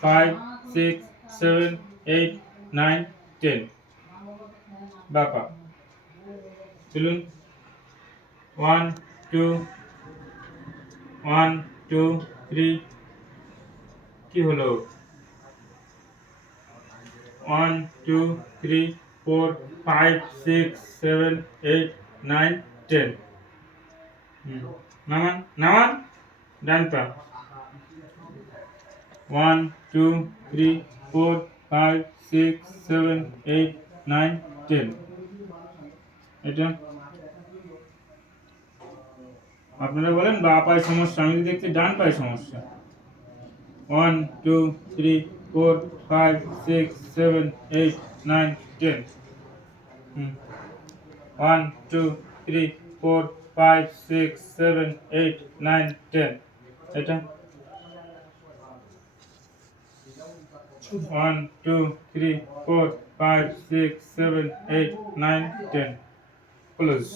5 6 7 8 9 10 বাঁকা চলুন 1 2 1 2 3 কি হলো 1 2 3 4 5 6 7 8 9 10 নামান নামান ডান পা 1 2 3 4 5 6 7 8 9 10 এটা আপনারা বলেন বা পায়ে সমস্যা আমি দেখছি ডান পায়ে সমস্যা 1 2 3 4 5 6 7 8 9 10 1 2 3 4 5 6 7 8 9 10 এটা 1 2 3 4 5 6 7 8 9 10 ক্লোজ